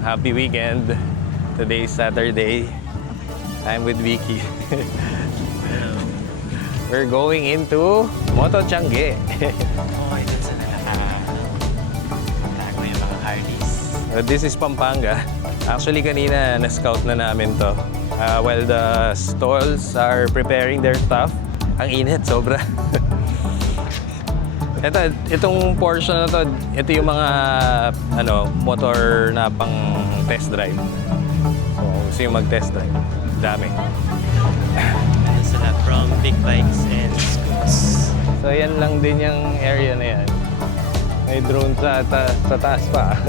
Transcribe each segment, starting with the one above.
Happy weekend. Today is Saturday. I'm with Vicky. We're going into Moto Changi. Okay, dun sa nakatago yung mga Harleys. This is Pampanga. Actually, kanina na-scout na namin to. While the stalls are preparing their stuff, ang init, sobra. Itong portion na to, ito yung mga motor na pang test drive. So, gusto yung mag-test drive. Dami. Ano sila, from big bikes and scoots. So, yan lang din yung area na yan. May drone sa taas pa.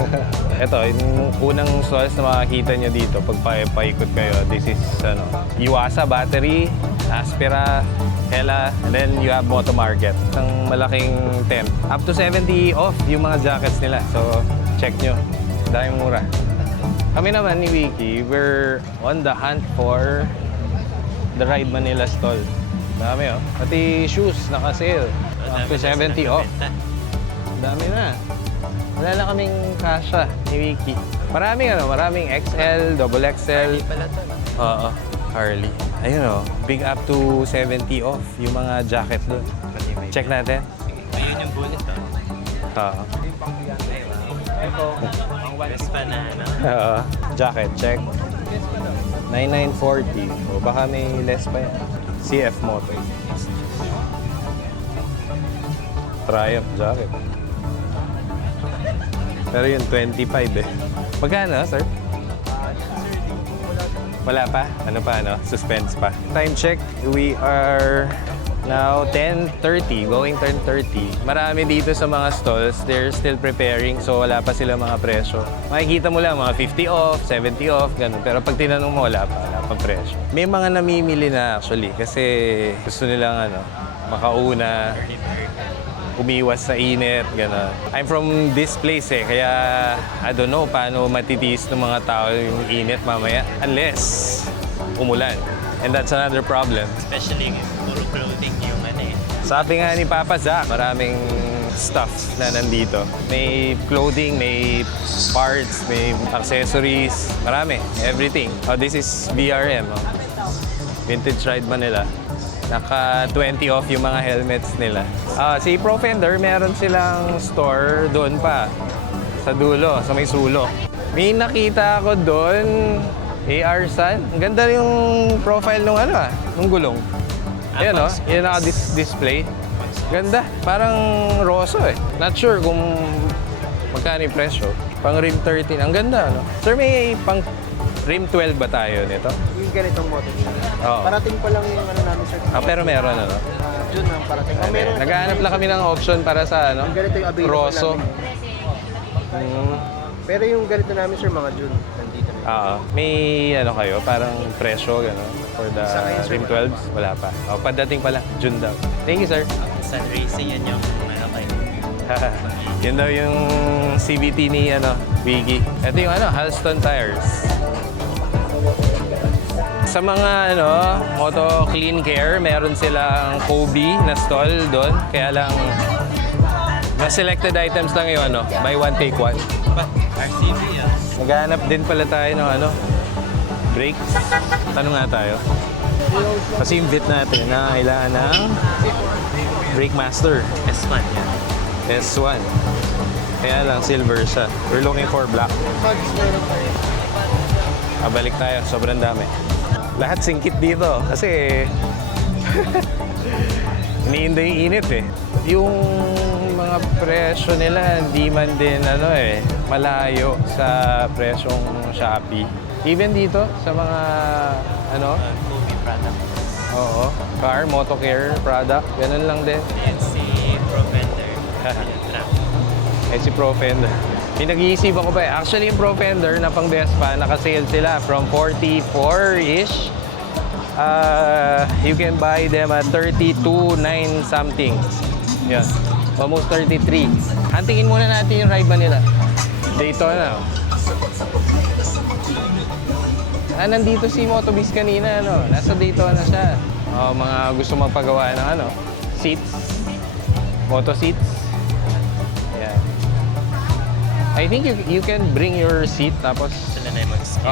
Ito, yung unang stalls na makakita nyo dito pag paikot kayo, this is Yuasa Battery, Aspera, Hella, and then you have Moto Market. Isang malaking tent. Up to 70 off yung mga jackets nila. So, check nyo. Dahil mura. Kami naman ni Vicky, we're on the hunt for the Ride Manila stall. Dami Pati shoes, naka-sale. Up to 70 off. Dami na. Wala na kaming kasha ni Vicky. Maraming XL, double XL. Harley pala to, no? Oo, Harley. Ayun big up to 70 off yung mga jacket doon. Check natin. Ayun yung bullet, to. Oo. Vespa na, no? Oo. Jacket, check. 9940. O baka may less pa yan. CF Moto. Triumph jacket. Pero yun, 25 Magkano, sir? Wala pa? Ano pa, Suspense pa. Time check, we are now 10:30, going 10:30. Marami dito sa mga stalls, they're still preparing, so wala pa sila mga presyo. Makikita mo lang mga 50 off, 70 off, ganun. Pero pag tinanong mo, wala pa presyo. May mga namimili na actually, kasi gusto nilang makauna, umiwas sa init, gano'n. I'm from this place kaya I don't know paano matitiis ng mga tao yung init mamaya unless umulan. And that's another problem. Especially puro clothing yung Sabi nga ni Papa Zach, maraming stuff na nandito. May clothing, may parts, may accessories, marami, everything. This is BRM, Vintage Ride Manila. Naka 20 off yung mga helmets nila. Si Pro Fender, meron silang store doon pa. Sa dulo, sa may sulok. May nakita ako doon, AR Sun. Ang ganda yung profile nung nung gulong. Ayan yung naka-display. Ganda, parang roso Not sure kung magkano yung presyo. Pang rim 13, ang ganda Sir, may pang rim 12 ba tayo nito? Yung ganitong model. Oo. Parating pa lang yung namin, sir. Pero meron June ang parating. Meron. Naghahanap lang kami ng option para sa Ganito yung available roso. namin. Pero yung ganito namin, sir, mga June. Nandito na. May kayo, parang presyo for the rim 12s? Wala pa. Padating pala, June daw. Thank you, sir. Sun Racing, yan yung Yun daw yung CVT ni Wiggy. Ito yung Halston Tires. Sa mga Moto Clean Care, meron silang Kobe na stall doon. Kaya lang, mas selected items lang yung buy one, take one. RCV, Naghahanap din pala tayo ng brakes. Tanong nga tayo. Kasi yung bit natin na kailangan ng Brake Master. S1 yan. S1. Kaya lang silver siya. We're looking for black. Balik tayo. Sobrang dami. Lahat singkit dito. Kasi iniinda yung init Yung mga presyo nila hindi man din malayo sa presyong Shopee. Even dito sa mga Kobe product. Oo. Car, Moto Care product. Ganun lang din. Yan si Pro Fender. Si Pro Fender. Pinag-iisipan ko pa Actually, yung Pro Fender na pang Vespa, naka-sale sila from 44-ish. You can buy them at 32.9 something. Yan. Almost 33. Antingin muna natin yung ride ba nila. Daytona. Nandito si Motobiz kanina, Nasa Daytona siya. Mga gusto magpagawa ng seats. Moto seats. Yan. I think you can bring your seat tapos Sila na yung mag-skip.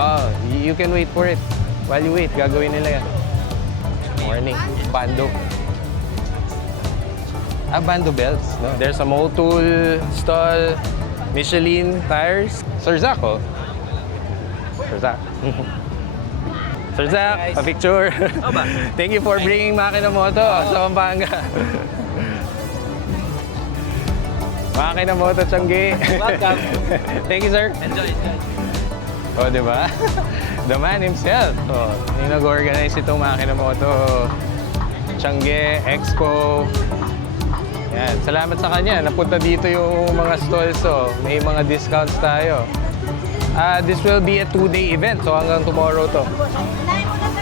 you can wait for it. While you wait, gagawin nila yan. Morning. Bando. Bando belts. No? There's a Motul stall, Michelin tires. Sir Zach, oh. Sir Zach. Sir Zach, a picture. Thank you for bringing Makinamoto sa Pampanga. Makinamoto, Tiangge. Welcome. Thank you, sir. Enjoy. Oh, di ba? The man himself. Oh, yung nag-organize itong Makinamoto Tiangge Expo. Yan. Salamat sa kanya. Napunta dito yung mga stalls. So, may mga discounts tayo. This will be a 2-day event. So, hanggang tomorrow to.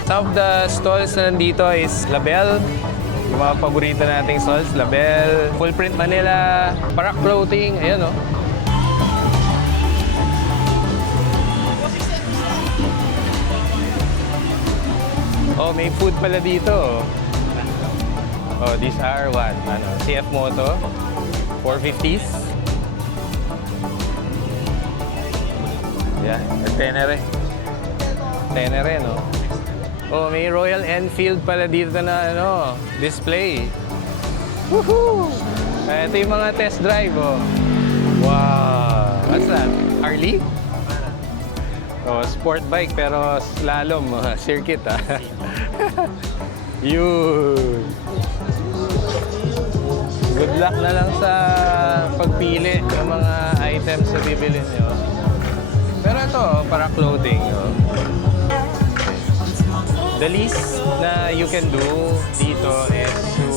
Some of the stalls na nandito is Label. Yung mga paborito nating stalls. Label, Full Print Manila, Parak Clothing. Ayan, oh. Oh, may food pala dito. Oh, these are what? CF Moto, 450s. Yeah, Tenere. Tenere, no? Oh, may Royal Enfield pala dito na display. Woohoo! Ito yung mga test drive, oh. Wow! What's that? Harley? Oh, sport bike pero slalom, circuit, ah. Yun! Good luck na lang sa pagpili ng mga items na bibili nyo. Pero ito, para clothing. Oh. The least na you can do dito is to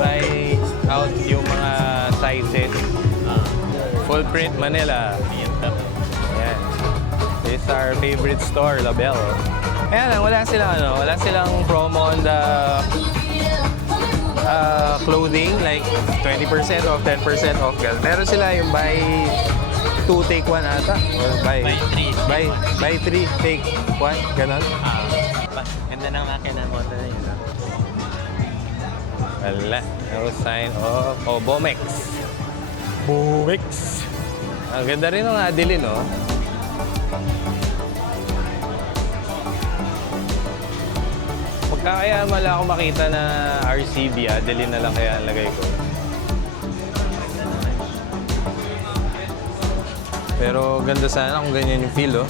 try out yung mga sizes. Full Print Manila. Yan. This is our favorite store, Label. Ayan lang, wala silang promo on the clothing, like 20% off, 10% off. Meron sila yung buy 2, take 1 ata. Or buy 3, take 1, ganon. Ganda ng Makinamoto na yun. Wala. No sign of... Oh, Bomex. Bomex. Ang ganda rin ng Adeline, no? Pagka kaya mala ako makita na RCB, Adeline na lang kaya ang lagay ko. Pero ganda sana kung ganyan yung feel, oh.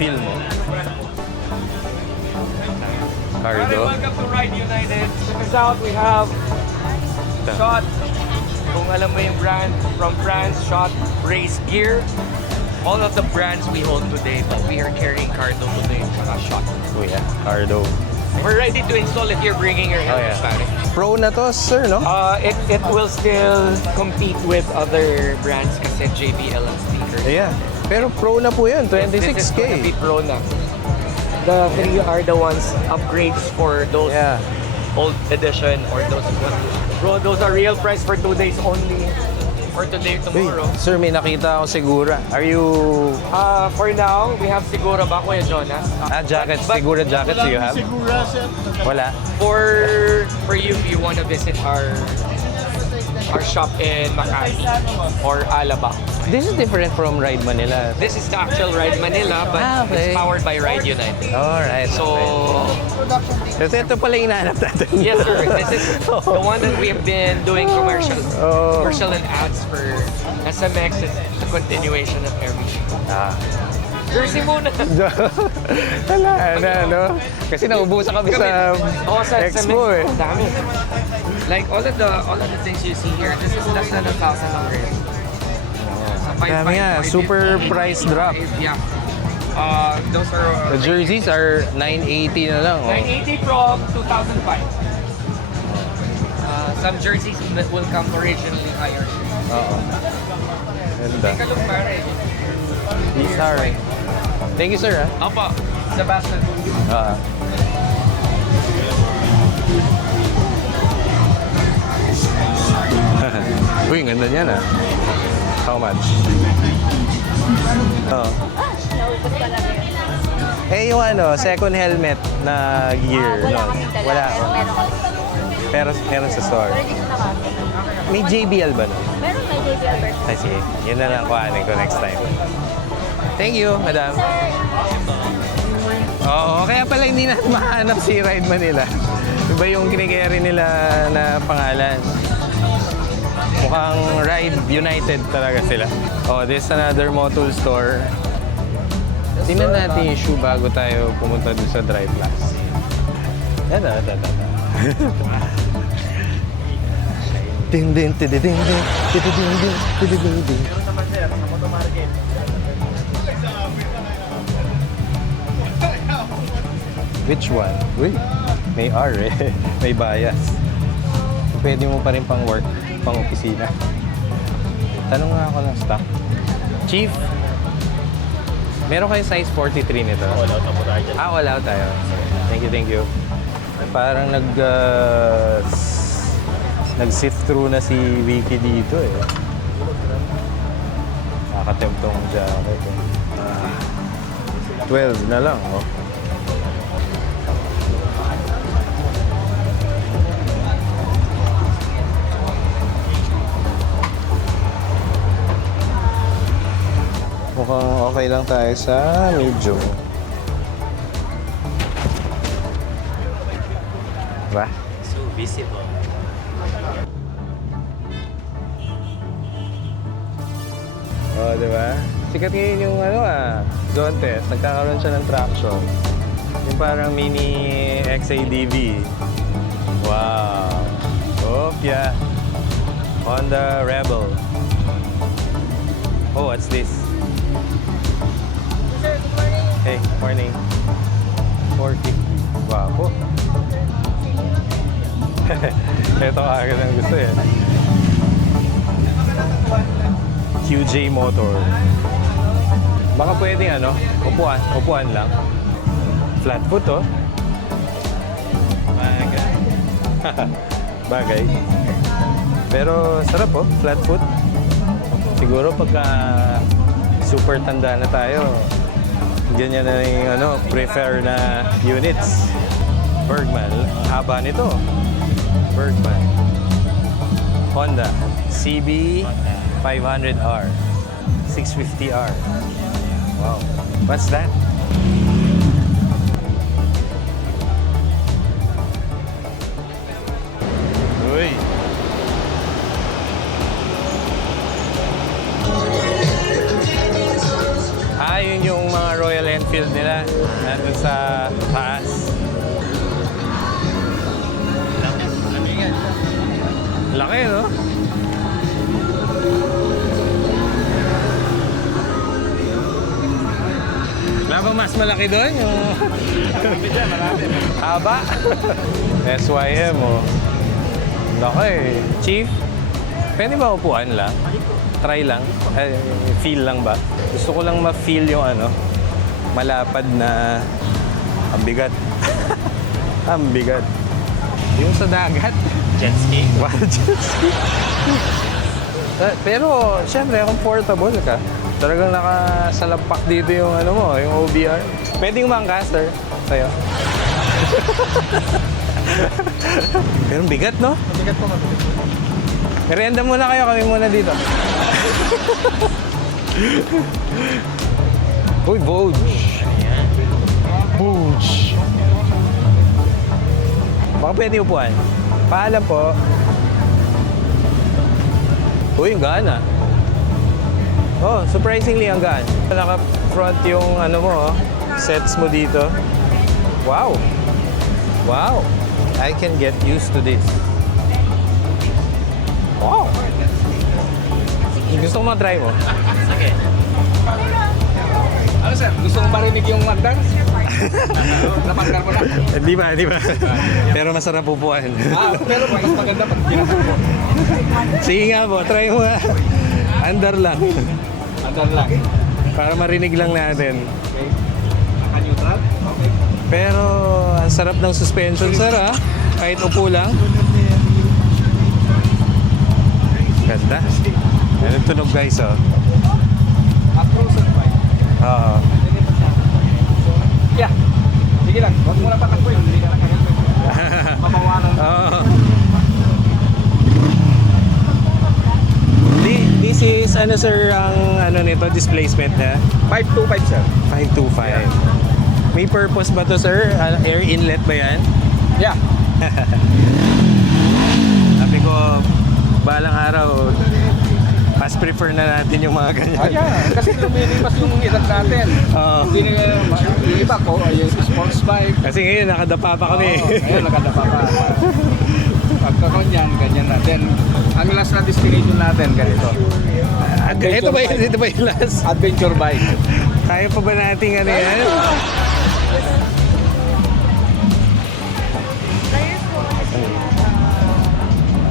Feel mo. Cardo. Welcome to Ride United. Check us out. We have Shot. Kung alam mo yung brand from France, Shot Race Gear. All of the brands we hold today, but we are carrying Cardo today. Saka Shot. Oh yeah, Cardo. We're ready to install if you're bringing your helmet, yeah. pare. Pro na to, sir, no? It will still compete with other brands kasi JBL and speakers. Yeah. Pero pro na po yun, This is gonna be 26K. pro na. The three are the ones upgrades for those Yeah. old edition or those ones. Bro, those are real price for 2 days only. For today, Hey, tomorrow. sir, may nakita ako Segura. Are you... For now, we have Siguro ba, Kuya Jonas? jackets, But Segura jackets do you have? Wala. For you, if you want to visit our shop in Makati or Alaba. This is different from Ride Manila. This is the actual Ride Manila, but okay. it's powered by Ride United. Alright. So, Kasi ito pala yung hinahanap natin. yes sir, this is the one that we have been doing commercial and ads for SMX. It's the continuation of everything. Jersey muna. Wala na, no? Kasi naubusan kami sa Expo, eh. Dami. Like all of the things you see here, this is less than 1,000 already. Dami nga, super price drop. Yeah. Those are The jerseys are 980 na lang. Oh. 980 from 2005. Some jerseys will come originally higher. Oo. Ganda. Take a look, pare. These are... Thank you, sir. Opo, Sebastian. Uy, ganda niyan, ah. How much? Oh. Eh, yung second helmet na gear. No? Wala. Meron Pero meron sa store. May JBL ba, no? Meron kay JB Alberto. Ay, sige. Yun na lang kuhanin ko next time. Thank you, madam. Oo, kaya pala hindi natin mahanap si Ride Manila. Iba yung kinikerry nila na pangalan. Mukhang Ride United talaga sila. Oh, this is another Motul store. Tingnan natin yung shoe bago tayo pumunta dun sa Drive Plus. Yan na, Ding ding ding ding ding ding ding ding ding. Which one? Uy, may R eh. May bias. Pwede mo pa rin pang work, pang opisina. Tanong nga ako ng stock. Chief, meron kayo size 43 nito? Wala tayo tayo dyan. Wala tayo. Thank you. Parang nag-sift through na si Vicky dito eh. Nakatempt tong jacket eh. 12 na lang, oh. Mukhang okay lang tayo sa medium. Diba? So visible. Oo, diba? Sikat ngayon yung zone test. Nagkakaroon siya ng traction. Yung parang mini XADV. Wow! Oh, yeah. Honda Rebel. Oh, what's this? Sir, good morning. Hey, morning. 450. Wow po. Ito agad ang gusto eh. QJ Motor. Baka pwedeng upuan lang. Flat foot oh. Bagay. Bagay. Pero sarap oh, flat foot. Siguro pagka super tanda na tayo, ganyan na yung prefer na units. Bergman, ang haba nito. Bergman. Honda CB 500R 650R. Wow. What's that? Uy. Yun yung mga Royal Enfield nila. Nandun sa taas. Laki, no? Wala bang mas malaki doon? Yung... Haba? SYM, oh. Laki. Chief, pwede ba upuan lang? Try lang? Feel lang ba? Gusto ko lang ma-feel yung malapad na ang bigat. Ang bigat. Yung sa dagat. Jet ski. Wild jet ski. Pero, syempre, comfortable ka. Talagang nakasalampak dito yung yung OBR. Pwedeng umangkas, sir. Sa'yo. Pero bigat, no? Mabigat po. Merienda muna kayo, kami muna dito. Uy, Vogue. Vogue. Baka pwede upuan. Paalam po. Uy, ang gaan ah. Oh, surprisingly ang gaan. Naka-front yung mo, sets mo dito. Wow. Wow. I can get used to this. Wow. Gusto ko ma-try mo? Sige. Ano sir, gusto mo marinig yung andar? Napandar mo na. Hindi ba? Pero masarap upuan. Pero mas maganda pag pinasok mo. Sige nga po, try mo nga. Andar lang. Andar lang. Para marinig lang natin. Okay. Naka-neutral? Okay. Pero ang sarap ng suspension, sir, ha? Kahit upo lang. Ganda. Yan ang tunog, guys, oh. Approach pa. Oo. Yeah. Sige lang. Huwag mo na patakbo yun. Hindi ka lang kahit mabawalan. Oo. This is, ano sir, ang ano nito, displacement niya? 525 sir. 525. May purpose ba to sir? Air inlet ba yan? Yeah. Sabi ko, balang araw, mas prefer na natin yung mga ganyan. Kasi lumilipas yung edad natin. Oo. Hindi na yung iba ko, yung sports bike. Kasi ngayon, nakadapa pa kami. Ayun, nakadapa pa. Pagkakon yan, ganyan natin. Ang last na destination natin, ganito. Ito ba yung last? Adventure bike. Kaya pa ba nating ano yan?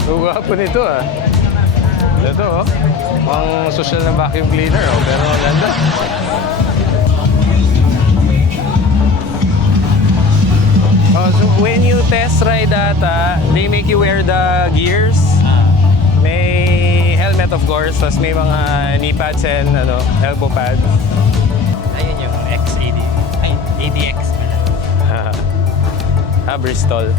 Suga po nito ah. Ito oh. Ang social na vacuum cleaner oh. Pero ang ganda. Oh, so when you test ride that, they make you wear the gears. May helmet of course, tapos may mga knee pads and ano, elbow pads. Ayun yung XAD. Ay, ADX pala. Bristol.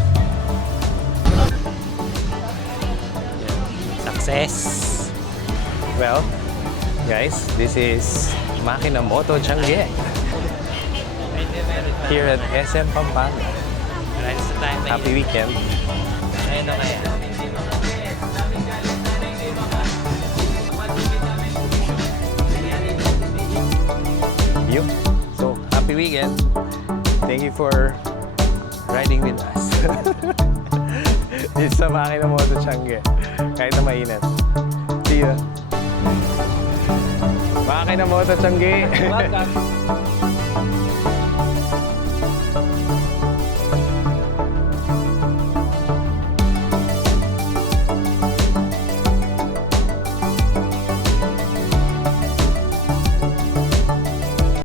Success! Well, guys, this is Makina Moto Changi here at SM Pampanga. Maraming sa time na Happy weekend. Ayun na kaya. You. So, happy weekend. Thank you for riding with us. Dito sa Makina Moto Changi. Kahit na mainit. See ya. Makina Moto Changi. Welcome.